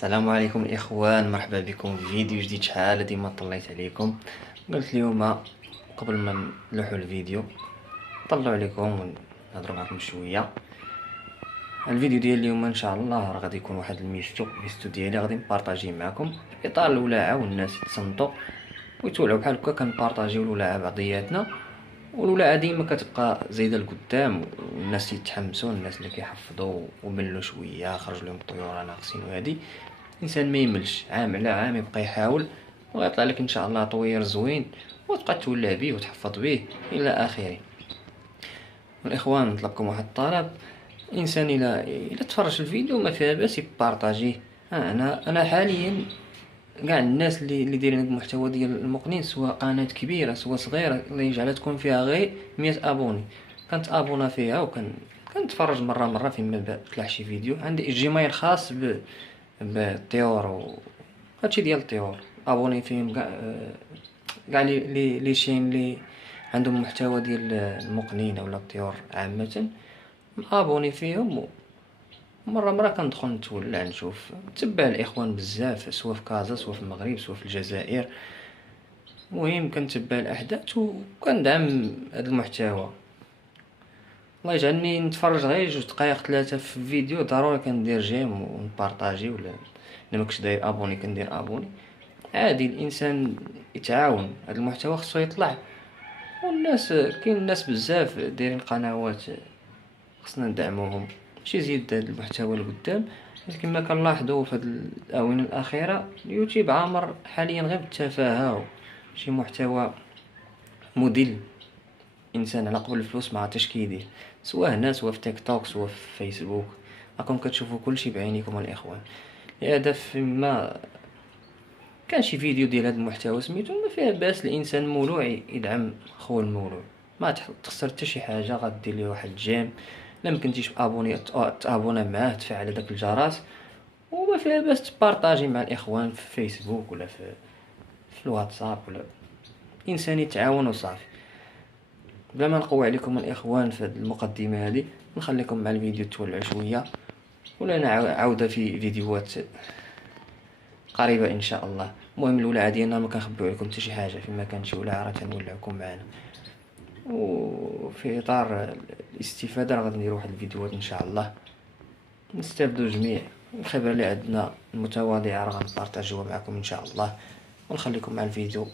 السلام عليكم الاخوان، مرحبا بكم في فيديو جديد. شحال ديما طليت عليكم، قلت اليوم قبل ما نلوحوا الفيديو نطلعوا عليكم ونهضروا معكم شويه. الفيديو ديال اليوم ان شاء الله راه غادي يكون واحد الميستو ديالي غادي نبارطاجيه معكم في اطار الولاعه، والناس يتصنتوا ويتولعوا بحال هكا. كنبارطاجيو الولاعه بعضياتنا، والولاعه ديما كتبقى زايده لقدام، والناس يتحمسوا، الناس اللي كيحفظوا وملوا شويه خرج لهم الطيور ناقصين. وهذه الانسان ما يملش، عام على عام يبقى يحاول، ويطلع لك ان شاء الله طوير زوين، وتبقى تولع به وتحفظ به الى اخره. الاخوان نطلبكم واحد الطلب، الانسان الى تفرج الفيديو ما فيها باس يبارطاجيه. انا حاليا كاع الناس اللي دايرين هذا المحتوى ديال المقنين، سواء قناه كبيره سواء صغيره، الله يجعلها تكون فيها غير 100 ابوني، كنت ابونا فيها كنتفرج مره فيما طلع شي فيديو. عندي جيميل خاص بالطيور هادشي ديال الطيور، ابوني فيهم كاع لي شين اللي عندهم محتوى ديال المقنين ولا الطيور عامه، ابوني فيهم. مرة كندخل نتولع نشوف نتبع الاخوان بزاف، سواء في كازا سواء في المغرب سواء في الجزائر. المهم كنتبع الاحداث وكندعم هذا المحتوى. الله يجعلني نتفرج غير 2 دقائق 3 في فيديو، ضروري كندير جيم ونبارطاجي، ولا الا ماكش داير ابوني كندير ابوني. عادي الانسان يتعاون، هذا المحتوى خصو يطلع، والناس كاين الناس بزاف دايرين قنوات خصنا ندعموهم، ماشي يزيد هذا المحتوى لقدام. كما كنلاحظوا في هذه الاونه الاخيره اليوتيوب عامر حاليا غير بالتفاهه، شي محتوى مدل. انسان على قبل الفلوس ما عرفتش كيدير، سواء هنا سواء في تيك توك سواء في فيسبوك، راكم كتشوفوا كلشي بعينيكم الاخوان. لهذا فيما كان شي فيديو ديال هذا المحتوى سميتو ما فيها باس الانسان مولوع يدعم خو المولوع، ما تخسر حتى شي حاجه. غدير ليه واحد جيم، لا مكنتيش ابوني تابونا معاه، تفعل هذاك الجرس، وما فيها باس تبارطاجي مع الاخوان في فيسبوك ولا في الواتساب، ولا الانسان يتعاون وصافي. بلا ما نقوي عليكم الاخوان في هذه المقدمه هذه، نخليكم مع الفيديو تولعوا شويه، ولا عوده في فيديوهات قريبه ان شاء الله. المهم الولاعه ديالنا ما كنخبيو عليكم حتى شي حاجه، فيما كان شي ولاعه راه تنولعكم معنا. وفي اطار الاستفاده راه غادي ندير واحد الفيديوهات ان شاء الله نستافدوا جميع. الخبره اللي عندنا المتواضعه راه غنبارطاجيوها معكم ان شاء الله، ونخليكم مع الفيديو.